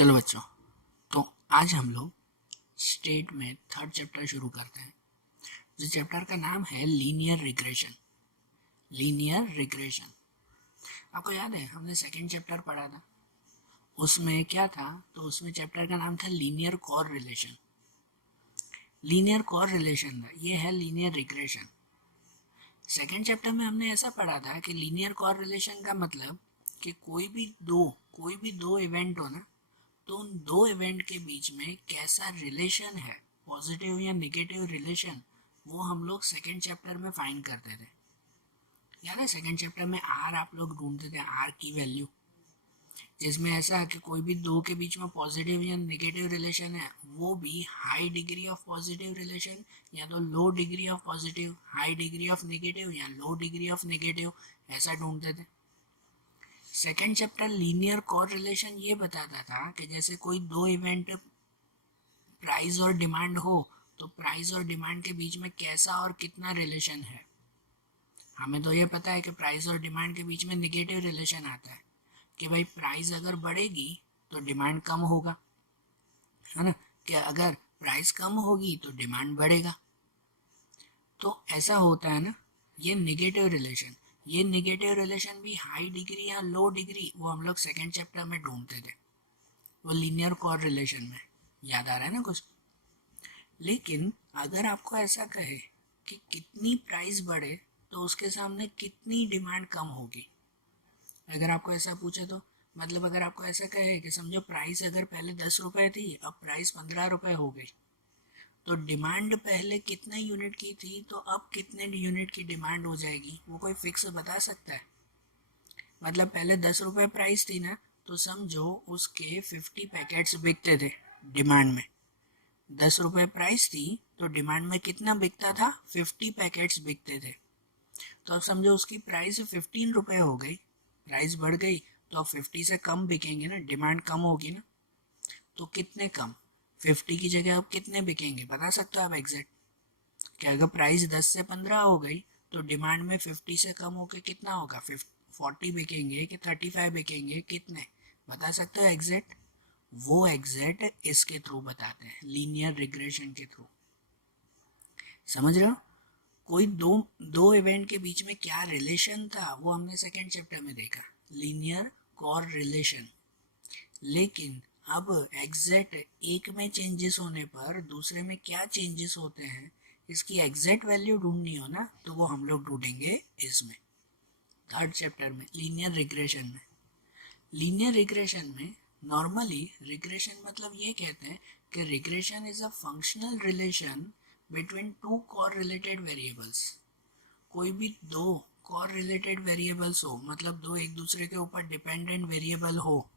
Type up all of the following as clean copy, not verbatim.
चलो बच्चों, तो आज हम लोग स्टेट में थर्ड चैप्टर शुरू करते हैं। जो चैप्टर का नाम है लीनियर रिग्रेशन। लीनियर रिग्रेशन आपको याद है, हमने सेकंड चैप्टर पढ़ा था। उसमें क्या था, तो उसमें चैप्टर का नाम था linear correlation. Linear correlation था, ये है लीनियर रिग्रेशन। सेकंड चैप्टर में हमने ऐसा पढ़ा था कि लीनियर कॉर रिलेशन का मतलब कि कोई भी दो इवेंट हो ना, तो उन दो इवेंट के बीच में कैसा रिलेशन है, पॉजिटिव या नेगेटिव रिलेशन, वो हम लोग सेकेंड चैप्टर में फाइंड करते थे। याद है, सेकेंड चैप्टर में आर आप लोग ढूंढते थे, आर की वैल्यू, जिसमें ऐसा है कि कोई भी दो के बीच में पॉजिटिव या नेगेटिव रिलेशन है, वो भी high degree of positive relation या तो low degree of positive, high degree of negative या लो डिग्री ऑफ नेगेटिव, ऐसा ढूंढते थे। Second chapter linear correlation ये बताता था कि जैसे कोई दो इवेंट प्राइस और डिमांड हो, तो प्राइस और डिमांड के बीच में कैसा और कितना रिलेशन है। हमें तो ये पता है कि प्राइस और डिमांड के बीच में नेगेटिव रिलेशन आता है कि भाई प्राइस अगर बढ़ेगी तो डिमांड कम होगा, है ना, कि अगर प्राइस कम होगी तो डिमांड बढ़ेगा। तो ऐसा होता है ना, ये नेगेटिव रिलेशन। ये नेगेटिव रिलेशन भी हाई डिग्री या लो डिग्री, वो हम लोग सेकेंड चैप्टर में ढूंढते थे, वो लीनियर कॉर रिलेशन में। याद आ रहा है ना कुछ? लेकिन अगर आपको ऐसा कहे कि कितनी प्राइस बढ़े तो उसके सामने कितनी डिमांड कम होगी, अगर आपको ऐसा पूछे तो मतलब अगर आपको ऐसा कहे कि समझो प्राइस अगर पहले 10 रुपए थी, अब प्राइस 15 रुपए हो गई, तो डिमांड पहले कितने यूनिट की थी तो अब कितने यूनिट की डिमांड हो जाएगी, वो कोई फिक्स बता सकता है? मतलब पहले 10 रुपए प्राइस थी ना, तो समझो उसके 50 पैकेट्स बिकते थे डिमांड में। 10 रुपए प्राइस थी तो डिमांड में कितना बिकता था, 50 पैकेट्स बिकते थे। तो अब समझो उसकी प्राइस 15 रुपए हो गई, प्राइस बढ़ गई, तो अब 50 से कम बिकेंगे ना, डिमांड कम होगी ना। तो कितने कम, 50 की जगह अब कितने बिकेंगे, बता सकते हो आप एग्जैक्ट? कि अगर प्राइस 10 से 15 हो गई तो डिमांड में 50 से कम होकर कितना होगा, 40 बिकेंगे कि 35 बिकेंगे, कितने बता सकते हो एग्जैक्ट? वो एग्जैक्ट इसके थ्रू बताते हैं, लीनियर रिग्रेशन के थ्रू। समझ रहे हो? कोई दो दो इवेंट के बीच में क्या रिलेशन था, वो हमने सेकेंड चैप्टर में देखा, लीनियर कॉर रिलेशन। लेकिन अब एग्जैक्ट एक में चेंजेस होने पर दूसरे में क्या चेंजेस होते हैं, इसकी एग्जैक्ट वैल्यू ढूंढनी हो ना, तो वो हम लोग ढूंढेंगे इसमें, थर्ड चैप्टर में, लीनियर रिग्रेशन में। लीनियर रिग्रेशन में नॉर्मली रिग्रेशन मतलब ये कहते हैं कि regression is a functional relation between two correlated variables. कोई भी दो कॉर रिलेटेड वेरिएबल्स हो, मतलब दो एक दूसरे के ऊपर डिपेंडेंट वेरिएबल हो,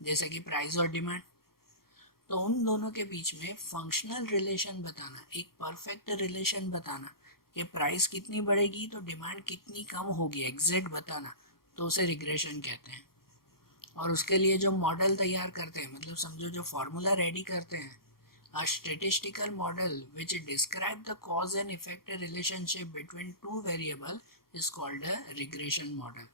जैसे कि प्राइस और डिमांड, तो उन दोनों के बीच में फंक्शनल रिलेशन बताना, एक परफेक्ट रिलेशन बताना कि प्राइस कितनी बढ़ेगी तो डिमांड कितनी कम होगी, एग्जैक्ट बताना, तो उसे रिग्रेशन कहते हैं। और उसके लिए जो मॉडल तैयार करते हैं, मतलब समझो जो फॉर्मूला रेडी करते हैं, a statistical model which describe the cause and effect relationship between two variable is called a regression model।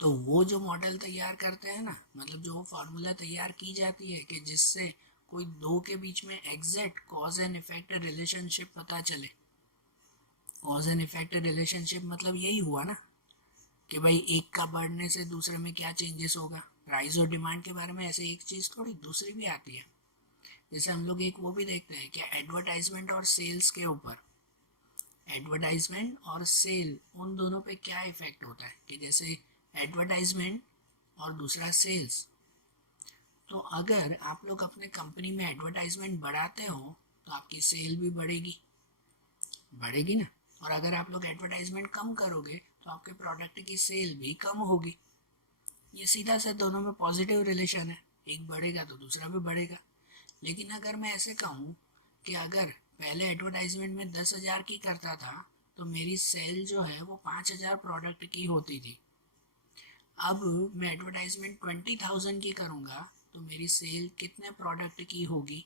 तो वो जो मॉडल तैयार करते हैं ना, मतलब जो फॉर्मूला तैयार की जाती है कि जिससे कोई दो के बीच में exact cause and effect relationship पता चले। कॉज एंड इफेक्ट रिलेशनशिप मतलब यही हुआ ना कि भाई एक का बढ़ने से दूसरे में क्या चेंजेस होगा। प्राइस और डिमांड के बारे में ऐसे एक चीज़ थोड़ी दूसरी भी आती है। जैसे हम लोग एक वो भी देखते हैं कि एडवर्टाइजमेंट और सेल्स के ऊपर, एडवर्टाइजमेंट और सेल, उन दोनों पे क्या इफेक्ट होता है, कि जैसे एडवर्टाइजमेंट और दूसरा सेल्स, तो अगर आप लोग अपने कंपनी में एडवर्टाइजमेंट बढ़ाते हो तो आपकी सेल भी बढ़ेगी, बढ़ेगी ना। और अगर आप लोग एडवर्टाइजमेंट कम करोगे तो आपके प्रोडक्ट की सेल भी कम होगी। ये सीधा सा दोनों में पॉजिटिव रिलेशन है, एक बढ़ेगा तो दूसरा भी बढ़ेगा। लेकिन अगर मैं ऐसे कहूँ कि अगर पहले एडवर्टाइजमेंट में 10,000 की करता था तो मेरी सेल जो है वो 5,000 प्रोडक्ट की होती थी। अब मैं एडवर्टाइजमेंट 20,000 की करूँगा तो मेरी सेल कितने प्रोडक्ट की होगी,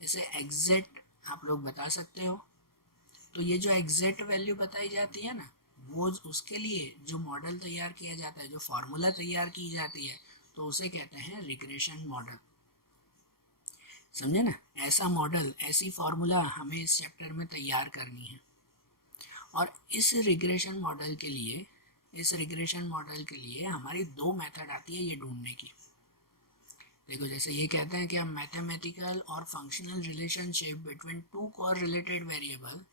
इसे एग्जैक्ट आप लोग बता सकते हो। तो ये जो एग्जैक्ट वैल्यू बताई जाती है ना, वो उसके लिए जो मॉडल तैयार किया जाता है, जो फार्मूला तैयार की जाती है, तो उसे कहते हैं रिग्रेशन मॉडल। समझे ना? ऐसा मॉडल, ऐसी फॉर्मूला हमें इस चैप्टर में तैयार करनी है। और इस रिग्रेशन मॉडल के लिए हमारी दो मेथड आती है ये ढूंढने की। देखो, जैसे ये कहते हैं कि हम मैथमेटिकल और functional relationship between two correlated variable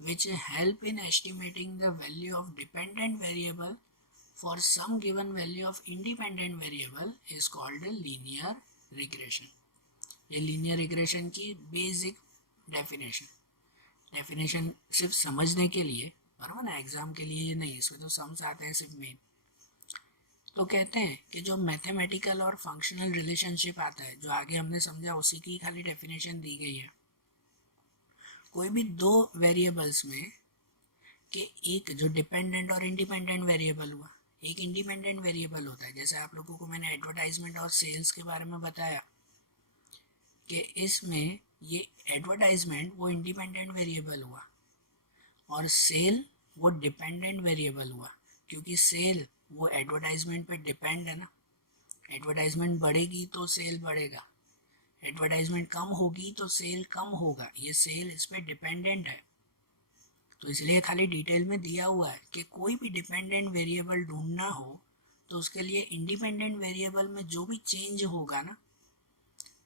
which help in estimating the value of dependent variable for some given value of independent variable is called linear regression। ये linear regression की बेसिक डेफिनेशन सिर्फ समझने के लिए, बराबर ना, exam के लिए ये नहीं, इसमें तो सम्स आते हैं सिर्फ मेन। तो कहते हैं कि जो मैथमेटिकल और फंक्शनल रिलेशनशिप आता है, जो आगे हमने समझा, उसी की खाली डेफिनेशन दी गई है। कोई भी दो वेरिएबल्स में कि एक जो डिपेंडेंट और इंडिपेंडेंट वेरिएबल हुआ, एक इंडिपेंडेंट वेरिएबल होता है। जैसे आप लोगों को मैंने एडवर्टाइजमेंट और सेल्स के बारे में बताया कि इसमें ये एडवर्टाइजमेंट वो इंडिपेंडेंट वेरिएबल हुआ और सेल वो डिपेंडेंट वेरिएबल हुआ, क्योंकि सेल वो एडवर्टाइजमेंट पे डिपेंड है ना। एडवर्टाइजमेंट बढ़ेगी तो सेल बढ़ेगा, एडवर्टाइजमेंट कम होगी तो सेल कम होगा, ये सेल इस पे डिपेंडेंट है। तो इसलिए खाली डिटेल में दिया हुआ है कि कोई भी डिपेंडेंट वेरिएबल ढूंढना हो तो उसके लिए इंडिपेंडेंट वेरिएबल में जो भी चेंज होगा ना,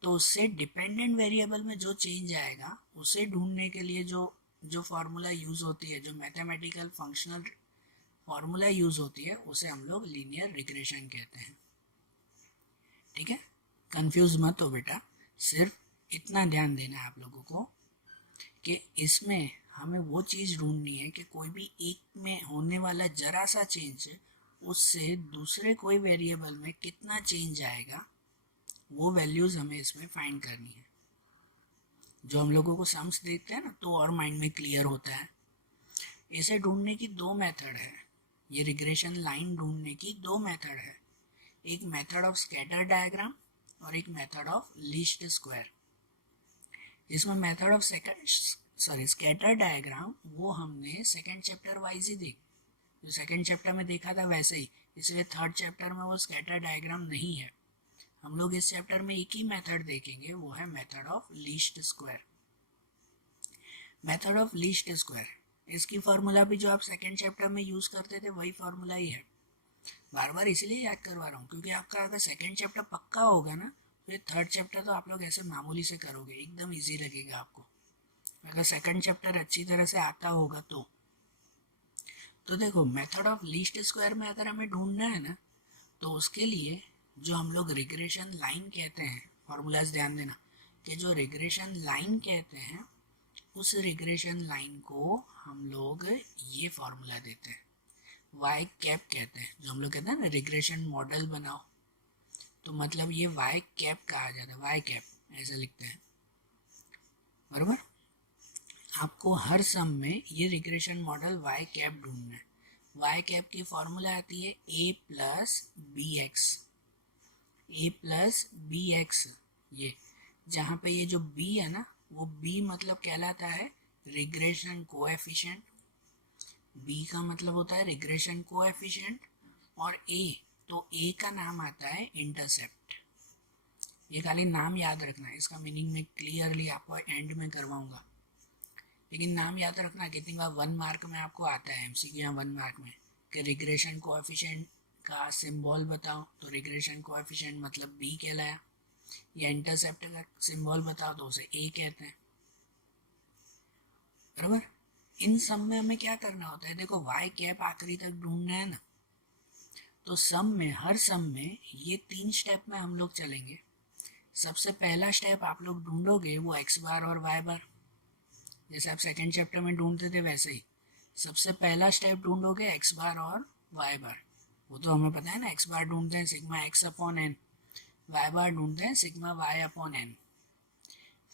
तो उससे डिपेंडेंट वेरिएबल में जो चेंज आएगा उसे ढूंढने के लिए जो फार्मूला यूज़ होती है, जो मैथमेटिकल फंक्शनल फार्मूला यूज़ होती है, उसे हम लोग लीनियर रिग्रेशन कहते हैं। ठीक है, कंफ्यूज मत हो बेटा, सिर्फ इतना ध्यान देना है आप लोगों को कि इसमें हमें वो चीज़ ढूंढनी है कि कोई भी एक में होने वाला जरा सा चेंज उससे दूसरे कोई वेरिएबल में कितना चेंज आएगा, वो वैल्यूज़ हमें इसमें फाइंड करनी है। जो हम लोगों को सम्स देखते हैं ना, तो और माइंड में क्लियर होता है। इसे ढूंढने की दो मेथड है, ये रिग्रेशन लाइन ढूंढने की दो मेथड है। एक मेथड ऑफ स्कैटर डायग्राम और एक मेथड ऑफ लीस्ट स्क्वायर। इसमें मेथड ऑफ स्कैटर डायग्राम वो हमने सेकंड चैप्टर वाइज ही जो सेकंड चैप्टर में देखा था वैसे ही, इसलिए थर्ड चैप्टर में वो स्कैटर डायग्राम नहीं है। हम लोग इस चैप्टर में एक ही मेथड देखेंगे, वो है method of least square. Method of least square, इसकी फार्मूला भी जो आप सेकंड चैप्टर में यूज़ करते थे वही फार्मूला ही है। बार बार इसलिए याद करवा रहा हूँ क्योंकि आपका अगर सेकंड चैप्टर पक्का होगा ना, तो ये थर्ड चैप्टर तो आप लोग ऐसे मामूली से करोगे, एकदम इजी लगेगा आपको, अगर सेकंड चैप्टर अच्छी तरह से आता होगा तो देखो, मेथड ऑफ लीस्ट स्क्वायर में अगर हमें ढूंढना है ना, तो उसके लिए जो हम लोग रिग्रेशन लाइन कहते हैं, फॉर्मूलाज ध्यान देना कि जो रिग्रेशन लाइन कहते हैं, उस रिग्रेशन लाइन को हम लोग ये फॉर्मूला देते हैं, वाई कैप कहते हैं। जो हम लोग कहते हैं ना रिग्रेशन मॉडल बनाओ, तो मतलब ये वाई कैप कहा जाता है, वाई कैप ऐसा लिखते हैं, बराबर। आपको हर सम में ये रिग्रेशन मॉडल वाई कैप ढूंढना है। वाई कैप की फॉर्मूला आती है a प्लस बी एक्स। ये जहाँ पे ये जो b है ना, वो b मतलब कहलाता है रिग्रेशन कोएफिशिएंट। b का मतलब होता है रिग्रेशन कोएफिशिएंट, और a, तो a का नाम आता है इंटरसेप्ट। ये खाली नाम याद रखना है, इसका मीनिंग मैं क्लियरली आपको एंड में करवाऊंगा, लेकिन नाम याद रखना। कितनी बार 1 मार्क में आपको आता है एमसीक्यू या 1 मार्क में कि रिग्रेशन कोएफिशिएंट का सिंबल बताओ, तो रिग्रेशन कोएफिशिएंट मतलब b कहलाया, या इंटरसेप्ट का सिंबल बताओ तो उसे a कहते हैं, बराबर। इन सब में हमें क्या करना होता है, देखो वाई कैप आखिरी तक ढूंढना है ना, तो सम में, हर सम में ये 3 स्टेप में हम लोग चलेंगे। सबसे पहला स्टेप आप लोग ढूंढोगे वो एक्स बार और वाई बार, जैसे आप सेकंड चैप्टर में ढूंढते थे वैसे ही। सबसे पहला स्टेप ढूंढोगे एक्स बार और वाई बार, वो तो हमें पता है ना, एक्स बार ढूंढते हैं sigma x upon N, Y bar ढूंढते हैं सिग्मा वाई अपॉन एन।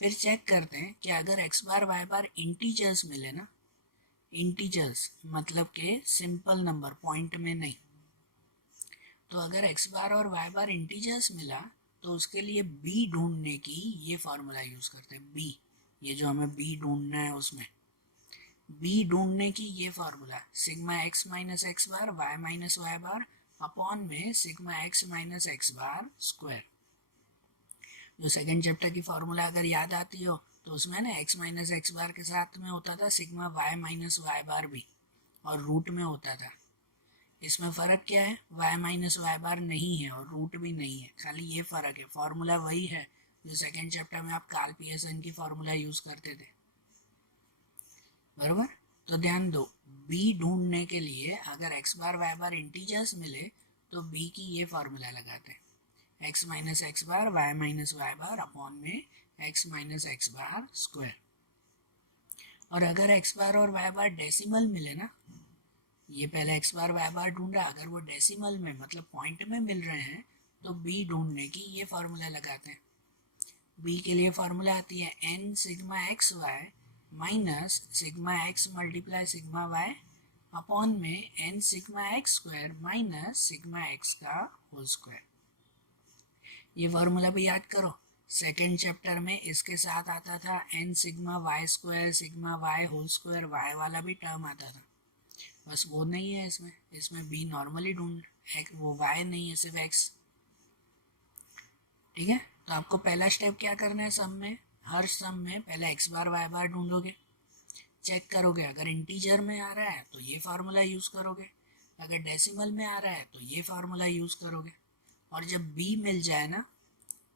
फिर चेक करते हैं कि अगर X bar Y bar integers मिले ना, इंटीजर्स मतलब के सिंपल नंबर, पॉइंट में नहीं, तो अगर एक्स बार और वाई बार इंटीजर्स मिला तो उसके लिए बी ढूंढने की ये फार्मूला यूज़ करते हैं। बी, ये जो हमें बी ढूंढना है उसमें बी ढूंढने की ये formula, sigma x minus x bar Y minus Y bar upon में sigma x minus x bar square. जो सेकंड चैप्टर की फॉर्मूला अगर याद आती हो तो उसमें ना एक्स माइनस एक्स बार के साथ में होता था सिग्मा वाई माइनस वाई बार भी, और रूट में होता था। इसमें फ़र्क क्या है, वाई माइनस वाई बार नहीं है और रूट भी नहीं है, खाली ये फ़र्क है। फॉर्मूला वही है जो सेकंड चैप्टर में आप कार्ल पियर्सन की फॉर्मूला यूज़ करते थे, बराबर। तो ध्यान दो, बी ढूंढने के लिए अगर X bar Y bar integers मिले तो बी की ये फॉर्मूला लगाते हैं, X minus x bar Y minus Y bar upon में X minus x bar square. और अगर एक्स बार और वाई बार डेसिमल मिले ना, ये पहले एक्स बार वाई बार ढूंढा, अगर वो डेसिमल में मतलब पॉइंट में मिल रहे हैं तो बी ढूंढने की ये फार्मूला लगाते हैं। बी के लिए फार्मूला आती है N sigma x Y minus sigma x multiply sigma Y upon में N sigma x square minus sigma x का होल स्क्वायर। ये फार्मूला भी याद करो, सेकेंड चैप्टर में इसके साथ आता था N sigma Y square sigma Y whole square, Y वाला भी टर्म आता था, बस वो नहीं है इसमें। इसमें बी नॉर्मली ढूंढ, वो वाई नहीं है, सिर्फ एक्स। ठीक है, तो आपको पहला स्टेप क्या करना है, सम में, हर सम में पहले एक्स बार वाई बार ढूंढोगे, चेक करोगे, अगर इंटीजर में आ रहा है तो ये फार्मूला यूज़ करोगे, अगर डेसिमल में आ रहा है तो ये फार्मूला यूज़ करोगे, और जब बी मिल जाए ना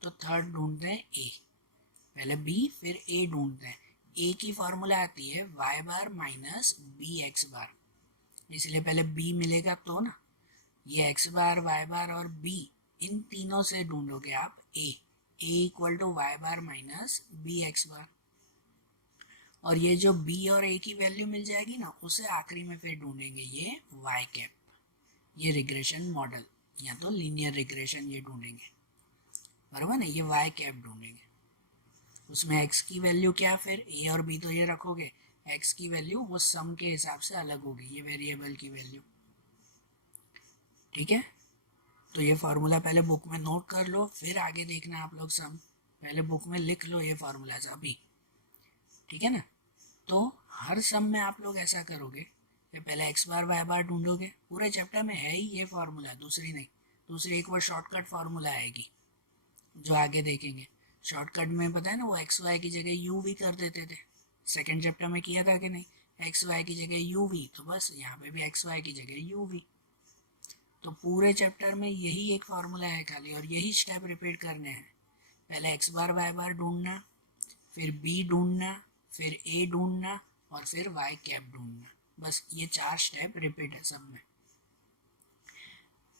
तो थर्ड ढूंढते हैं ए, पहले बी फिर ए ढूंढते हैं। ए की फार्मूला आती है Y bar minus b x बार, इसलिए पहले बी मिलेगा तो ना, ये एक्स बार वाई बार और बी इन तीनों से ढूंढोगे आप a equal to y bar minus b x bar, और ये जो बी और ए की वैल्यू मिल जाएगी ना उसे आखिरी में फिर ढूंढेंगे ये वाई कैप, ये रिग्रेशन मॉडल या तो लीनियर रिग्रेशन ये ढूंढेंगे, बराबर ना, ये वाई कैप ढूंढेंगे। उसमें एक्स की वैल्यू क्या, फिर ए और बी तो ये रखोगे, एक्स की वैल्यू वो सम के हिसाब से अलग होगी, ये वेरिएबल की वैल्यू। ठीक है, तो ये फार्मूला पहले बुक में नोट कर लो, फिर आगे देखना आप लोग सम, पहले बुक में लिख लो ये फार्मूला अभी, ठीक है ना। तो हर सम में आप लोग ऐसा करोगे कि पहले एक्स बार वाई बार ढूंढोगे, पूरे चैप्टर में है ही ये फार्मूला, दूसरी नहीं, दूसरी एक वो शॉर्टकट फार्मूला आएगी जो आगे देखेंगे। शॉर्टकट में पता है ना, वो एक्स वाई की जगह यू भी कर देते थे, सेकेंड चैप्टर में किया था कि नहीं, एक्स वाई की जगह यू वी, तो बस यहाँ पे भी एक्स वाई की जगह यू वी। तो पूरे चैप्टर में यही एक फार्मूला है खाली, और यही स्टेप रिपीट करने हैं, पहले एक्स बार वाई बार ढूंढना, फिर बी ढूंढना, फिर ए ढूंढना, और फिर वाई कैप ढूंढना, बस ये 4 स्टेप रिपीट है सब में,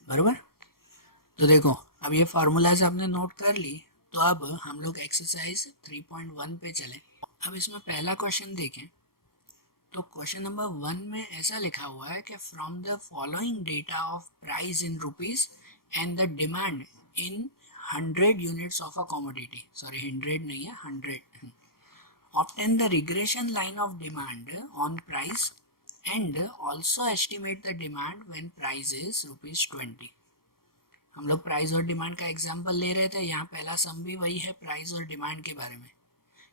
बराबर। तो देखो अब ये फार्मूलाज आपने नोट कर ली, तो अब हम लोग एक्सरसाइज 3.1 पे चलें। अब इसमें पहला क्वेश्चन देखें, तो क्वेश्चन नंबर 1 में ऐसा लिखा हुआ है कि from the following data of price in rupees and the demand in 100 units of a commodity, sorry 100 नहीं है 100, obtain the regression line of demand on price and also estimate the demand when price is ₹20। हम लोग price और demand का example ले रहे थे, यहाँ पहला सम भी वही है प्राइस और डिमांड के बारे में,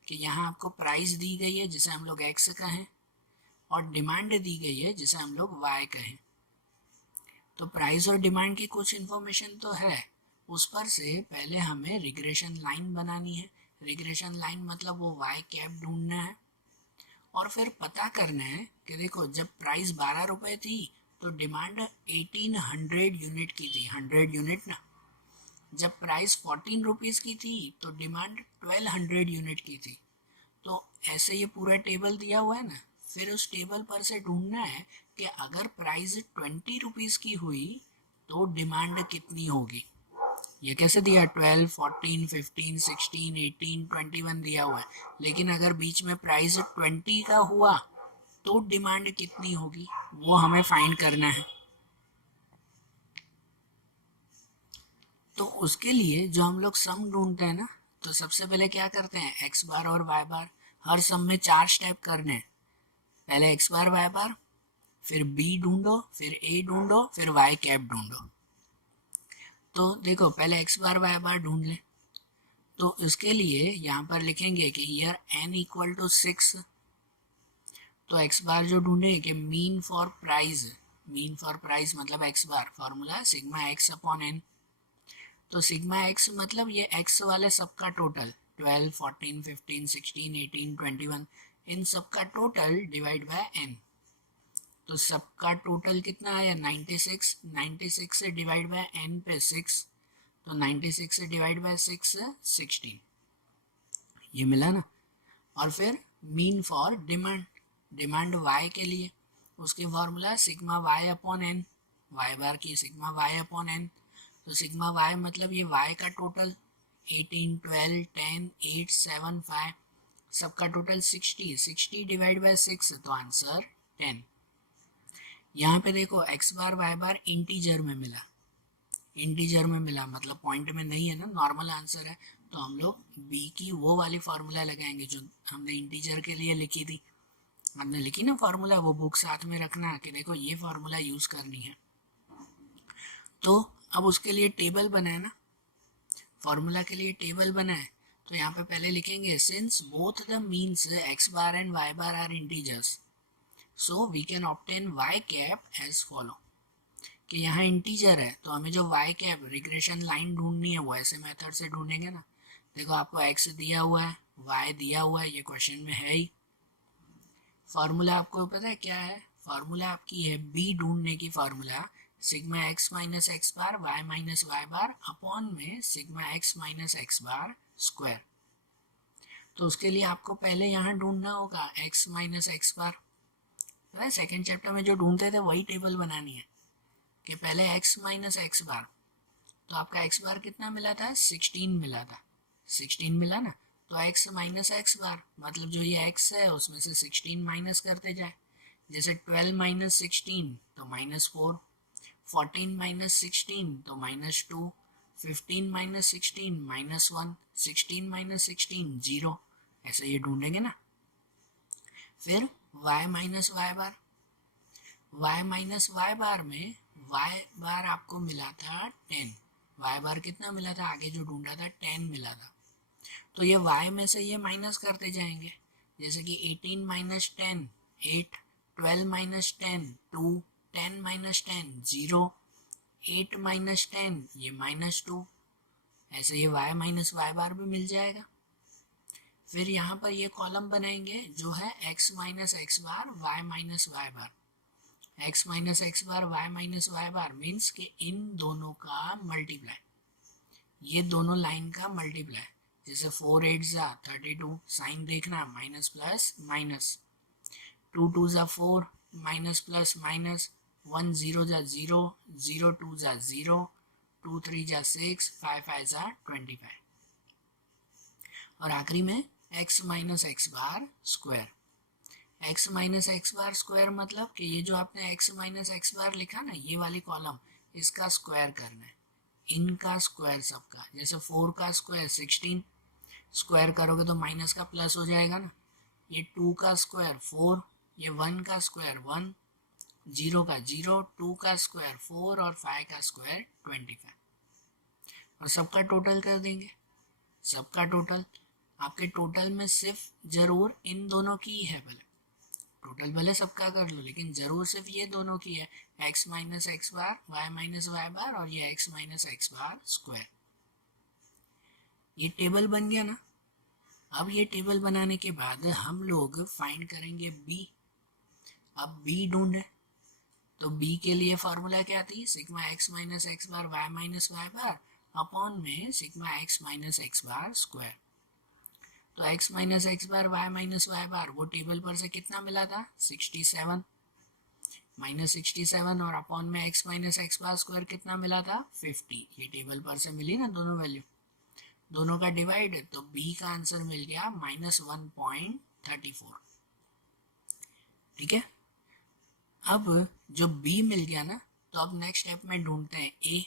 कि यहाँ आपको प्राइस दी गई है जिसे हम लोग एक्स कहें, और डिमांड दी गई है जिसे हम लोग वाई कहें। तो प्राइस और डिमांड की कुछ इन्फॉर्मेशन तो है, उस पर से पहले हमें रिग्रेशन लाइन बनानी है। रिग्रेशन लाइन मतलब वो वाई कैप ढूंढना है, और फिर पता करना है कि देखो जब प्राइस 12 रुपये थी तो डिमांड 1800 यूनिट की थी, 100 यूनिट ना, जब प्राइस 14 रुपीज़ की थी तो डिमांड 1200 यूनिट की थी। तो ऐसे ये पूरा टेबल दिया हुआ है ना, फिर उस टेबल पर से ढूंढना है कि अगर प्राइस 20 रुपीज़ की हुई तो डिमांड कितनी होगी। ये कैसे दिया, 12, 14, 15, 16, 18, 21 दिया हुआ है, लेकिन अगर बीच में प्राइस 20 का हुआ तो डिमांड कितनी होगी वो हमें फाइंड करना है। तो उसके लिए जो हम लोग सम ढूंढते हैं ना, तो सबसे पहले क्या करते हैं, एक्स बार और वाई बार, हर सम में 4 स्टेप करने हैं, पहले एक्स बार वाई बार, फिर बी ढूंढो, फिर ए ढूंढो, फिर वाई कैप ढूंढो। तो देखो पहले एक्स बार वाई बार ढूंढ लें, तो इसके लिए यहाँ पर लिखेंगे कि हियर n = 6, तो एक्स बार जो ढूंढे कि mean for price mean for price मतलब x bar, formula sigma x upon N. तो सिग्मा एक्स मतलब ये एक्स वाले सबका टोटल 12, 14, 15, 16, 18, 21 इन सबका टोटल डिवाइड बाय एन। तो सबका टोटल कितना आया 96, 96 से डिवाइड बाय एन पे 6, तो 96 से डिवाइड बाय 6 16, ये मिला ना। और फिर mean for demand, demand y के लिए उसकी formula sigma Y upon N, Y bar की सिग्मा वाई अपॉन एन। तो सिग्मा वाई मतलब ये वाई का टोटल 18, 12, 10, 8, 7, 5 सबका टोटल 60, 60 डिवाइड बाय 6 तो आंसर 10। यहाँ पे देखो एक्स बार वाई बार इंटीजर में मिला, इंटीजर में मिला मतलब पॉइंट में नहीं है ना, नॉर्मल आंसर है। तो हम लोग बी की वो वाली फार्मूला लगाएंगे जो हमने इंटीजर के लिए लिखी थी, हमने लिखी ना फार्मूला, वो बुक साथ में रखना कि देखो ये फार्मूला यूज़ करनी है। तो अब उसके लिए टेबल बनाए ना, फार्मूला के लिए टेबल बनाए। तो यहाँ पे पहले लिखेंगे since both the means X bar and Y bar are integers so we can obtain Y cap as follow, कि यहाँ इंटीजर है तो हमें जो वाई कैप रिग्रेशन लाइन ढूंढनी है वो ऐसे मेथड से ढूंढेंगे ना। देखो आपको एक्स दिया हुआ है, वाई दिया हुआ है, ये क्वेश्चन में है ही। फार्मूला आपको पता है क्या है, फार्मूला आपकी है बी ढूंढने की formula sigma x minus x bar Y minus Y bar upon में sigma x minus x bar square. तो उसके लिए आपको पहले यहाँ ढूंढना होगा एक्स माइनस एक्स बार, पता है सेकेंड चैप्टर में जो ढूंढते थे वही टेबल बनानी है कि पहले x माइनस एक्स बार। तो आपका x बार कितना मिला था 16 मिला था, 16 मिला ना। तो x माइनस एक्स बार मतलब जो ये x है उसमें से 16 माइनस करते जाए, जैसे 12 माइनस 16 तो -4, 14 माइनस 16 तो -2, 15 माइनस 16 -1, 16 माइनस 16 0, ऐसे ये ढूंढेंगे ना। फिर y माइनस वाई बार, y माइनस वाई बार में y बार आपको मिला था 10, y बार कितना मिला था आगे जो ढूंढा था 10 मिला था। तो ये y में से ये माइनस करते जाएंगे, जैसे कि 18 माइनस 10 8, 12 माइनस 10 2, 10 माइनस 10 0, 8 माइनस 10 ये -2, ऐसे ये y माइनस वाई बार भी मिल जाएगा। फिर यहाँ पर ये कॉलम बनाएंगे जो है x minus x bar y minus Y bar, x minus x bar y minus Y bar means कि इन दोनों का मल्टीप्लाई, ये दोनों लाइन का मल्टीप्लाई, जैसे 4 8 जा 32, साइन देखना माइनस प्लस माइनस, 2 2 जा 4 माइनस प्लस माइनस, 1 0 जा 0, 0 2 जा 0, 2 3 जा 6, 5 5 जा 25 और आखिरी में x minus x bar square. x minus x bar square मतलब कि ये जो आपने x माइनस एक्स बार लिखा ना ये वाली कॉलम, इसका स्क्वायर करना है, इनका स्क्वायर सबका, जैसे 4 का स्क्वायर 16, स्क्वायर करोगे तो माइनस का प्लस हो जाएगा ना। ये 2 का स्क्वायर 4, ये 1 का स्क्वायर 1, 0 का 0, 2 का स्क्वायर 4 और 5 का स्क्वायर 25 और सबका टोटल कर देंगे। सबका टोटल आपके टोटल में सिर्फ जरूर इन दोनों की है, पहले टोटल भले सबका कर लो लेकिन जरूर सिर्फ ये दोनों की है, x minus x bar y minus Y बार और ये x minus x bar square. ये टेबल बन गया ना। अब ये टेबल बनाने के बाद हम लोग फाइंड करेंगे b। अब b ढूंढे तो b के लिए फॉर्मूला क्या थी, sigma x minus x bar y minus Y bar upon में sigma x minus x bar square. तो x minus x bar y minus Y bar वो टेबल पर से कितना मिला था 67, -67 और अपॉन में x minus x bar square कितना मिला था 50, ये टेबल पर से मिली ना दोनों वैल्यू, दोनों का डिवाइड, तो b का आंसर मिल गया -1.34। ठीक है, अब जो b मिल गया ना तो अब नेक्स्ट स्टेप में ढूंढते हैं a।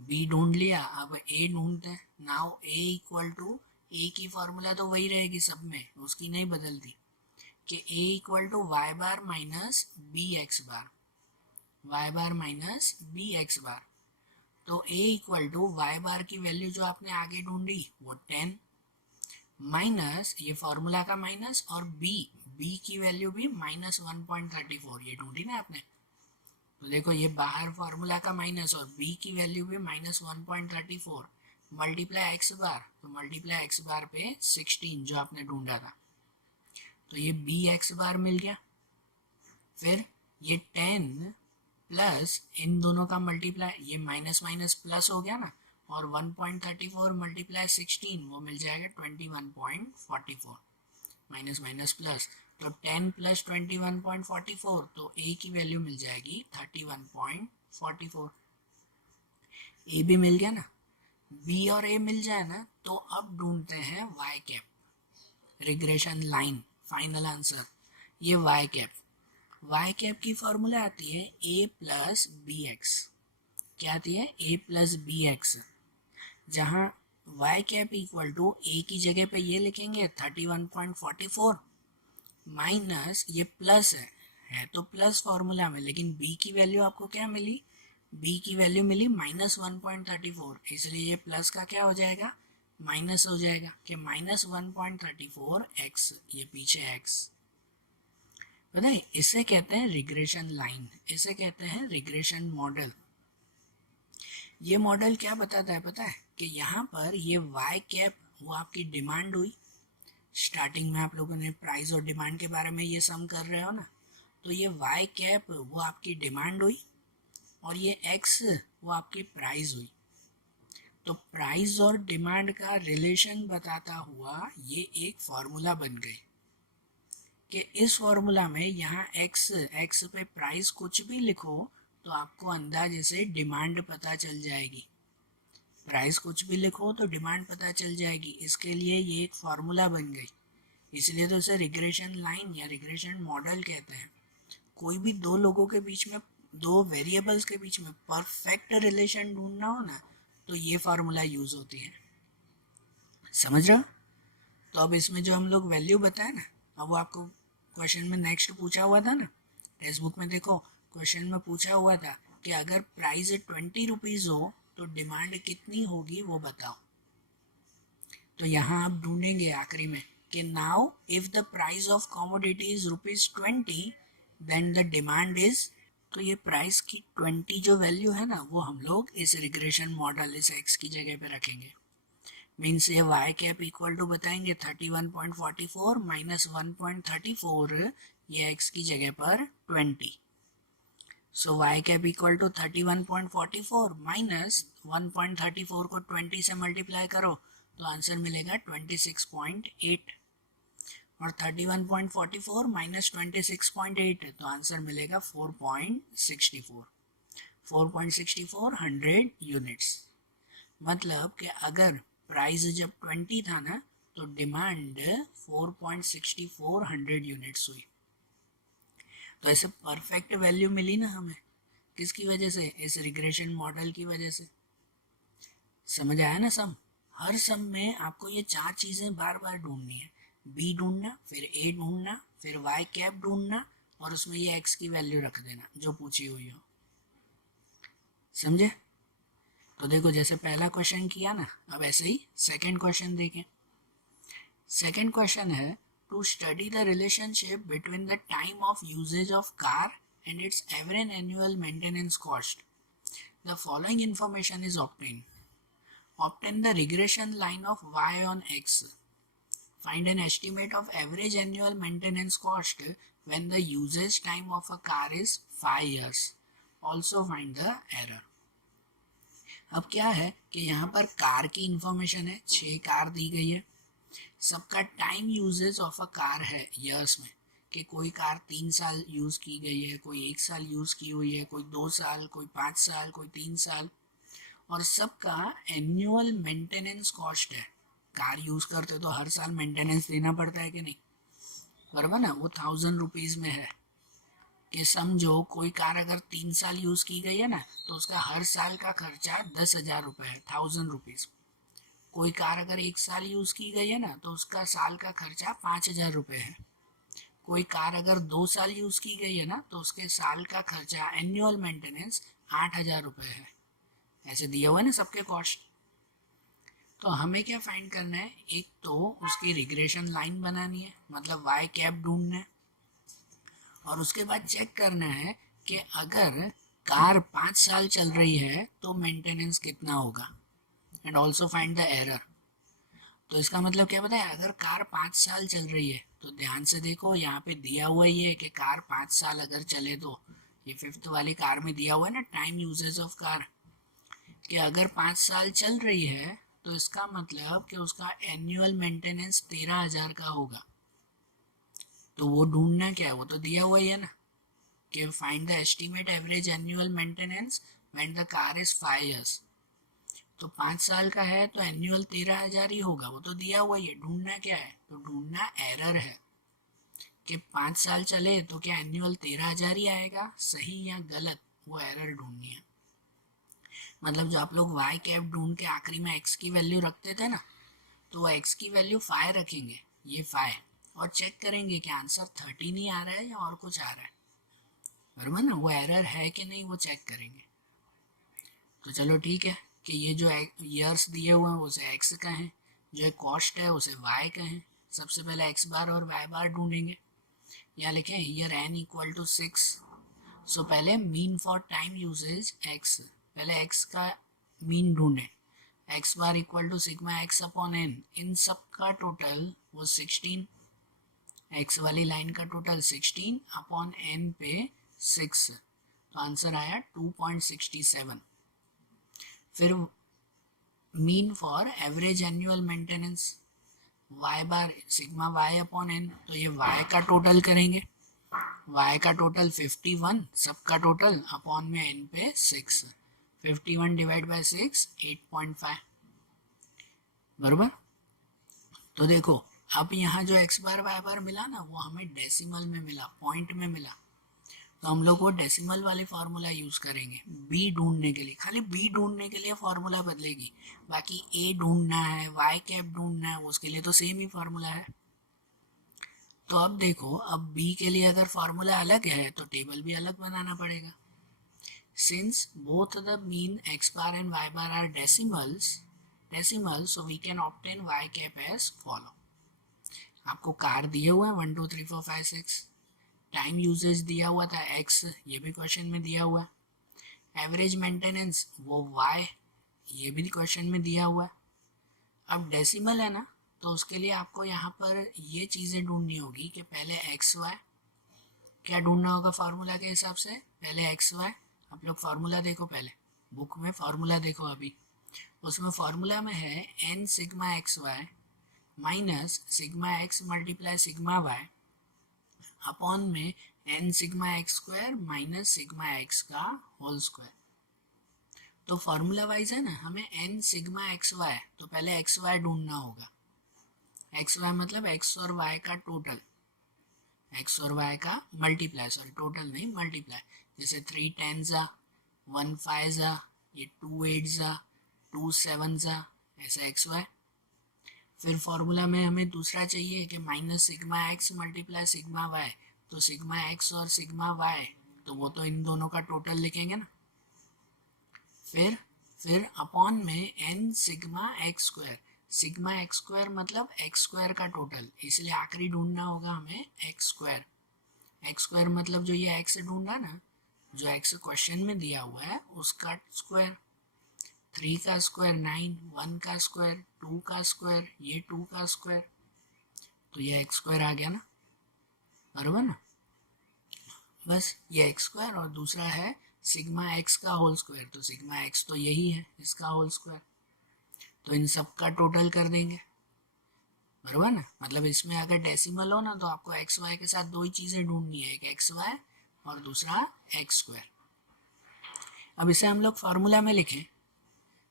b ढूंढ लिया, अब a ढूंढते हैं। Now a equal to a की फॉर्मूला तो वही रहेगी सब में, उसकी नहीं बदलती, कि a equal to y bar minus b x bar, Y bar minus b x bar. तो a equal to y bar की वैल्यू जो आपने आगे ढूंढी वो 10 माइनस ये फॉर्मूला का माइनस और b की वैल्यू भी -1.34 ये ढूंढी ना आपने, तो देखो ये बाहर फार्मूला का माइनस और b की वैल्यू भी -1.34 मल्टीप्लाई एक्स बार, तो मल्टीप्लाई एक्स बार पे 16 जो आपने ढूंढा था, तो ये b एक्स बार मिल गया। फिर ये 10 प्लस इन दोनों का मल्टीप्लाई, ये माइनस माइनस प्लस हो गया ना, और 1.34 मल्टीप्लाई 16 वो मिल जाएगा 21.44, माइनस माइनस प्लस, तो 10 प्लस 21.44, तो a की वैल्यू मिल जाएगी 31.44। a भी मिल गया ना, b और a मिल जाए ना, तो अब ढूंढते हैं y cap, regression line, final answer ये y कैप। y कैप की फॉर्मूला आती है a प्लस बी एक्स, क्या आती है a प्लस बी एक्स, जहाँ y cap equal to a की जगह पे ये लिखेंगे 31.44 माइनस ये प्लस है तो प्लस फॉर्मूला में, लेकिन b की वैल्यू आपको क्या मिली, b की वैल्यू मिली -1.34, इसलिए ये प्लस का क्या हो जाएगा, माइनस हो जाएगा, कि -1.34 x, ये पीछे x, पता है इसे कहते हैं रिग्रेशन लाइन, इसे कहते हैं रिग्रेशन मॉडल। ये मॉडल क्या बताता है पता है, कि यहाँ पर ये y कैप वो आपकी डिमांड हुई, स्टार्टिंग में आप लोगों ने प्राइस और डिमांड के बारे में ये सम कर रहे हो ना, तो ये y कैप वो आपकी डिमांड हुई और ये x वो आपकी प्राइस हुई। तो प्राइस और डिमांड का रिलेशन बताता हुआ ये एक फॉर्मूला बन गई, कि इस फॉर्मूला में यहाँ x पे प्राइस कुछ भी लिखो तो आपको अंदाजे से डिमांड पता चल जाएगी, प्राइस कुछ भी लिखो तो डिमांड पता चल जाएगी, इसके लिए ये एक फार्मूला बन गई, इसलिए तो इसे रिग्रेशन लाइन या रिग्रेशन मॉडल कहते हैं। कोई भी दो लोगों के बीच में, दो वेरिएबल्स के बीच में परफेक्ट रिलेशन ढूंढना हो ना, तो ये फार्मूला यूज होती है, समझ रहे हो। तो अब इसमें जो हम लोग वैल्यू बताए ना, अब वो आपको क्वेश्चन में नेक्स्ट पूछा हुआ था ना, टेक्स्ट बुक में देखो क्वेश्चन में पूछा हुआ था कि अगर प्राइस 20 रुपीज़ हो तो डिमांड कितनी होगी वो बताओ। तो यहाँ आप ढूंढेंगे आखिरी में कि now if the price of commodity is ₹20 then the demand is, तो ये प्राइस की 20 जो वैल्यू है ना, वो हम लोग इस रिग्रेशन मॉडल इस एक्स की जगह पे रखेंगे, मीन्स ये y कैप इक्वल टू बताएंगे 31.44 माइनस 1.34, ये x की जगह पर 20, so y cap equal to 31.44 minus 1.34 को 20 से मल्टीप्लाई करो तो आंसर मिलेगा 26.8, और 31.44 माइनस 26.8 तो आंसर मिलेगा 4.64, 4.64 100 यूनिट्स। मतलब कि अगर प्राइस जब 20 था ना, तो डिमांड 4.64 100 यूनिट्स हुई। तो ऐसे परफेक्ट वैल्यू मिली ना हमें, किसकी वजह से, इस रिग्रेशन मॉडल की वजह से। समझ आया ना सम। हर सम में आपको ये चार चीज़ें बार बार ढूंढनी है, बी ढूंढना, फिर ए ढूंढना, फिर वाई कैप ढूंढना, और उसमें ये एक्स की वैल्यू रख देना जो पूछी हुई हो, समझे। तो देखो जैसे पहला क्वेश्चन किया ना, अब ऐसे ही सेकंड क्वेश्चन देखें। सेकंड क्वेश्चन है to study the relationship between the time of usage of car and its average annual maintenance cost, the following information is obtain. Obtain the regression line of y on x. Find an estimate of average annual maintenance cost when the usage time of a car is 5 years. Also find the error. अब क्या है कि यहाँ पर car की information है, 6 car दी गई है, सबका time usage of a car है ईयर्स में, कि कोई कार 3 साल यूज़ की गई है, कोई 1 साल यूज़ की हुई है, कोई 2 साल, कोई 5 साल, कोई 3 साल, और सबका एनुअल मेंटेनेंस कॉस्ट है। कार यूज़ करते तो हर साल मेंटेनेंस देना पड़ता है कि नहीं, बराबर ना, वो 1000 रुपीज़ में है। कि समझो कोई कार अगर 3 साल यूज़ की गई है ना, तो उसका हर साल का खर्चा 10,000 रुपये है, 1000 रुपीज़। कोई कार अगर 1 साल यूज़ की गई है ना, तो उसका साल का खर्चा 5000 रुपये है। कोई कार अगर 2 साल यूज़ की गई है ना, तो उसके साल का खर्चा एनुअल मेंटेनेंस 8000 रुपये है। ऐसे दिया हुआ है ना सबके कॉस्ट। तो हमें क्या फाइंड करना है, एक तो उसकी रिग्रेशन लाइन बनानी है, मतलब वाई कैप ढूंढना है, और उसके बाद चेक करना है कि अगर कार 5 साल चल रही है तो मेंटेनेंस कितना होगा, and also find the error. तो इसका मतलब क्या पता है, अगर कार 5 साल चल रही है तो ध्यान से देखो, यहाँ पे दिया हुआ ही है कि कार 5 साल अगर चले तो ये 5th वाली कार में दिया हुआ है ना टाइम यूजेज ऑफ कार, कि अगर 5 साल चल रही है तो इसका मतलब कि उसका एनुअल मेंटेनेंस 13,000 का होगा। तो वो ढूंढना क्या है, वो तो दिया हुआ ही है ना कि find the estimate average annual maintenance when the car is 5 years। तो 5 साल का है तो एनुअल 13,000 ही होगा, वो तो दिया हुआ ही है। ढूंढना क्या है, तो ढूंढना एरर है कि 5 साल चले तो क्या एनुअल 13,000 ही आएगा, सही या गलत, वो एरर ढूंढनी है। मतलब जो आप लोग वाई कैप ढूंढ के आखिरी में एक्स की वैल्यू रखते थे ना, तो वो एक्स की वैल्यू 5 रखेंगे, ये 5, और चेक करेंगे कि आंसर 13 ही आ रहा है या और कुछ आ रहा है, बराबर ना, वो एरर है कि नहीं वो चेक करेंगे। तो चलो ठीक है कि ये जो ईयर्स दिए हुए हैं उसे एक्स का है, जो कॉस्ट है उसे वाई का है। सबसे पहले एक्स बार और वाई बार ढूंढेंगे। यहाँ लिखें year n equal to 6। So पहले mean for time uses x, पहले एक्स का मीन ढूंढें। X bar equal to sigma x upon n, इन सब का टोटल वो 16, एक्स वाली लाइन का टोटल 16 अपॉन एन पे 6, तो आंसर आया 2.67। फिर mean for average annual maintenance, Y bar sigma Y upon N, तो ये वाई का टोटल करेंगे, वाई का टोटल 51, सबका टोटल अपॉन में एन पे 6, 51 डिवाइड बाय 6 8.5, बराबर। तो देखो अब यहाँ जो एक्स बार वाई बार मिला ना वो हमें डेसिमल में मिला, पॉइंट में मिला, तो हम लोग वो डेसिमल वाली फार्मूला यूज करेंगे बी ढूंढने के लिए। खाली बी ढूंढने के लिए फार्मूला बदलेगी, बाकी ए ढूंढना है, वाई कैप ढूंढना है, उसके लिए तो सेम ही फार्मूला है। तो अब देखो, अब बी के लिए अगर फार्मूला अलग है तो टेबल भी अलग बनाना पड़ेगा। Since both the mean X bar and Y bar are decimals so we can obtain Y cap as follow. आपको कार दिए हुए हैं 1 2 3 4 5 6, टाइम यूजेज दिया हुआ था एक्स, ये भी क्वेश्चन में दिया हुआ है, एवरेज मेंटेनेंस वो वाई, ये भी क्वेश्चन में दिया हुआ है। अब डेसिमल है ना, तो उसके लिए आपको यहाँ पर ये चीज़ें ढूंढनी होगी कि पहले एक्स वाई, क्या ढूंढना होगा फार्मूला के हिसाब से, पहले एक्स वाई। आप लोग फार्मूला देखो, पहले बुक में फार्मूला देखो, अभी उसमें फार्मूला में है N sigma x Y minus sigma x multiply sigma Y upon में N sigma x square minus sigma x का होल स्क्वायर। तो फॉर्मूला वाइज है ना, हमें एन सिग्मा एक्स वाई, तो पहले एक्स वाई ढूंढना होगा। एक्स वाई मतलब एक्स और वाई का टोटल, एक्स और वाई का मल्टीप्लाई, सॉरी टोटल नहीं मल्टीप्लाई, जैसे 3 10 जा, 1 5 जा, ये 2 8 जा, 2 7 जा, ऐसा एक्स वाई। फिर फॉर्मूला में हमें दूसरा चाहिए कि minus sigma x multiply sigma Y, तो सिग्मा एक्स और सिग्मा वाई, तो वो तो इन दोनों का टोटल लिखेंगे ना। फिर अपॉन में N sigma x square, sigma x square मतलब एक्स स्क्वायर का टोटल, इसलिए आखिरी ढूंढना होगा हमें एक्स स्क्वायर। एक्स स्क्वायर मतलब जो ये एक्स ढूंढा ना, जो एक्स क्वेश्चन में दिया हुआ है उसका स्क्वायर, 3 का स्क्वायर 9, 1 का स्क्वायर 2 का स्क्वायर, ये 2 का स्क्वायर, तो ये एक्स स्क्वायर आ गया ना, बराबर ना। बस ये एक्स स्क्वायर और दूसरा है सिग्मा एक्स का होल स्क्वायर, तो सिग्मा एक्स तो यही है, इसका होल स्क्वायर, तो इन सब का टोटल कर देंगे, बराबर ना। मतलब इसमें अगर डेसिमल हो ना तो आपको एक्स वाई के साथ दो ही चीज़ें ढूंढनी है, एक एक्स वाई और दूसरा एक्स स्क्वायर। अब इसे हम लोग फार्मूला में लिखें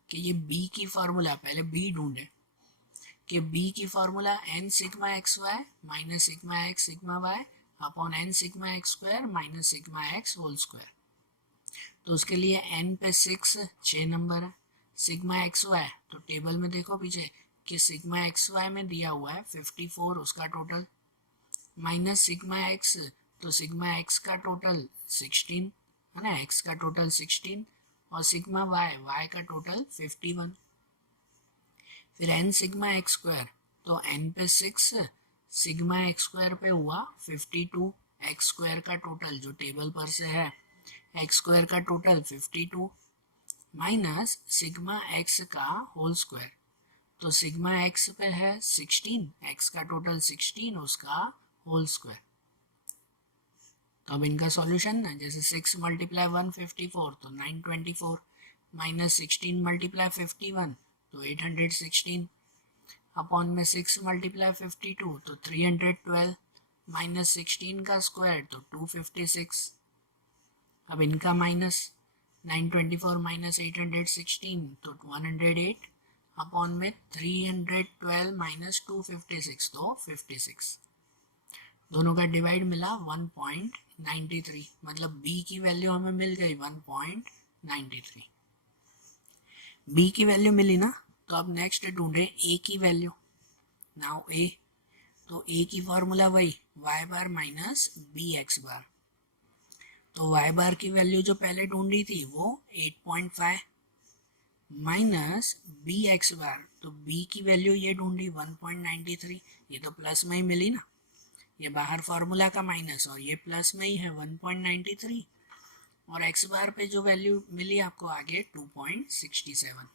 कि ये बी की फार्मूला, पहले बी ढूंढे कि बी की formula N sigma x Y minus sigma X sigma Y upon N sigma x square minus sigma X whole square. तो उसके लिए एन पे 6 नंबर है, सिग्मा एक्स वाई तो टेबल में देखो पीछे कि सिग्मा एक्स वाई में दिया हुआ है 54, उसका टोटल, माइनस सिग्मा एक्स, तो सिग्मा एक्स का टोटल 16 है ना, एक्स का टोटल 16 और सिग्मा वाई, वाई का टोटल 51। फिर एन सिग्मा एक्स स्क्वायर, तो एन पे 6, सिग्मा एक्स स्क्वायर पे हुआ 52, एक्स स्क्वायर का टोटल जो टेबल पर से है एक्स स्क्वायर का टोटल 52 माइनस सिग्मा एक्स का होल स्क्वायर, तो सिग्मा एक्स पे है 16, एक्स का टोटल 16 उसका होल स्क्वायर। तो अब इनका सॉल्यूशन ना, जैसे 6 मल्टीप्लाई 154 तो 924 माइनस 16 मल्टीप्लाई 51 तो 816 अपॉन में 6 मल्टीप्लाई 52 तो 312 माइनस 16 का स्क्वायर तो 256। अब इनका माइनस 924 माइनस 816 तो 108 अपॉन में 312 माइनस 256 तो 56। दोनों का डिवाइड मिला 1.93, मतलब b की वैल्यू हमें मिल गई 1.93। b की वैल्यू मिली ना, तो अब नेक्स्ट ढूंढे a की वैल्यू। नाउ a, तो a की फॉर्मूला वही y बार माइनस बी एक्स बार। तो y बार की वैल्यू जो पहले ढूंढी थी वो 8.5 माइनस बी एक्स बार, तो b की वैल्यू ये ढूंढी 1.93, ये तो प्लस में ही मिली ना, ये बाहर फॉर्मूला का माइनस और ये प्लस में ही है 1.93, और x बार पे जो वैल्यू मिली आपको आगे 2.67।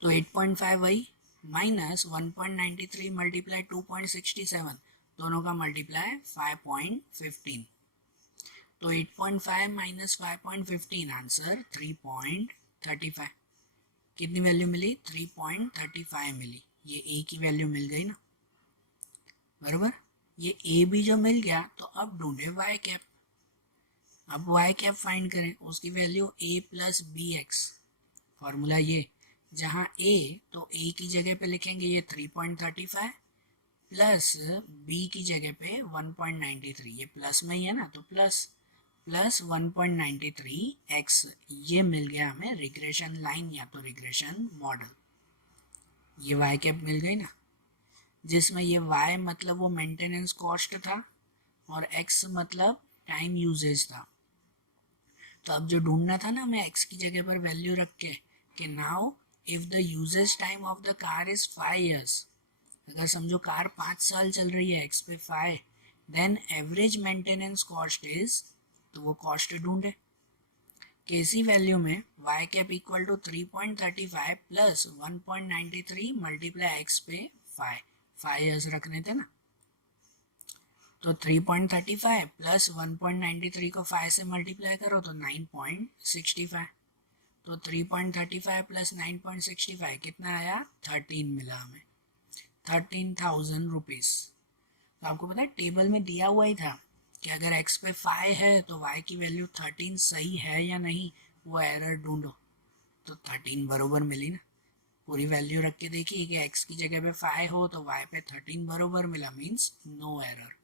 तो 8.5 वही माइनस 1.93 मल्टीप्लाई 2.67, दोनों का मल्टीप्लाई 5.15, तो 8.5 माइनस 5.15 आंसर 3.35। कितनी वैल्यू मिली? 3.35 मिली। ये a की वैल्यू मिल गई ना, बराबर। ये a भी जो मिल गया, तो अब ढूंढे y कैप। अब y कैप फाइंड करें, उसकी value a plus B X, formula ये, जहाँ a तो a की जगह पे लिखेंगे ये 3.35 प्लस b की जगह पे 1.93, ये प्लस में ही है ना, तो प्लस 1.93 x, ये मिल गया हमें रिग्रेशन लाइन या तो रिग्रेशन मॉडल। ये y कैप मिल गई ना, जिसमें ये y मतलब वो मेंटेनेंस कॉस्ट था और x मतलब टाइम यूजेज था। तो अब जो ढूंढना था ना हमें x की जगह पर वैल्यू रख के कि now if the usage time of the car is 5 years, अगर समझो कार 5 साल चल रही है x पे 5, then average maintenance cost is, तो वो कॉस्ट ढूंढे। केसी वैल्यू में y cap equal to 3.35 plus 1.93 multiply x पे 5 years रखने थे ना, तो 3.35 प्लस 1.93 को 5 से मल्टीप्लाई करो तो 9.65, तो 3.35 प्लस 9.65 कितना आया? 13 मिला हमें, 13,000 रुपीज़। तो आपको पता है टेबल में दिया हुआ ही था कि अगर x पे 5 है तो y की वैल्यू 13 सही है या नहीं, वो एरर ढूंढो। तो 13 बरोबर मिली ना, पूरी वैल्यू रख के देखिए कि x की जगह पे 5 हो तो y पे 13 बरोबर मिला, मीन्स नो एरर।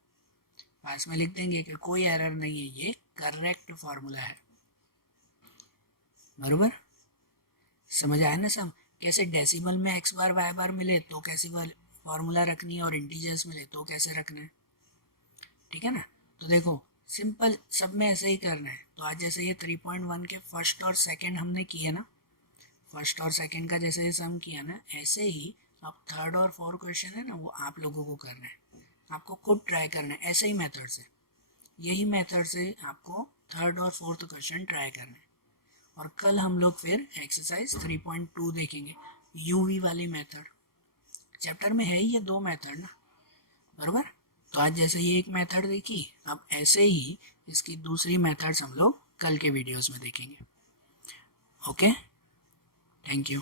पास में लिख देंगे कि कोई एरर नहीं है, ये करेक्ट फॉर्मूला है, बरोबर। समझ आया ना सब? कैसे डेसिमल में x बार y बार मिले तो कैसे फॉर्मूला रखनी है, और इंटीजर्स मिले तो कैसे रखना है, ठीक है ना। तो देखो सिंपल, सब में ऐसे ही करना है। तो आज जैसे ये 3.1 के फर्स्ट और सेकंड हमने किए ना, फर्स्ट और सेकंड का जैसे सम किया ना, ऐसे ही अब थर्ड और फोर्थ क्वेश्चन है ना, वो आप लोगों को करना है, आपको खुद ट्राई करना है ऐसे ही मेथड से, यही मेथड से आपको थर्ड और फोर्थ क्वेश्चन ट्राई करना है। और कल हम लोग फिर एक्सरसाइज 3.2 देखेंगे, यूवी वाली मेथड। चैप्टर में है ही ये 2 मेथड ना, बराबर। तो आज जैसे ये एक मेथड देखी, अब ऐसे ही इसकी दूसरी मेथड्स हम लोग कल के वीडियोस में देखेंगे। Okay, thank you.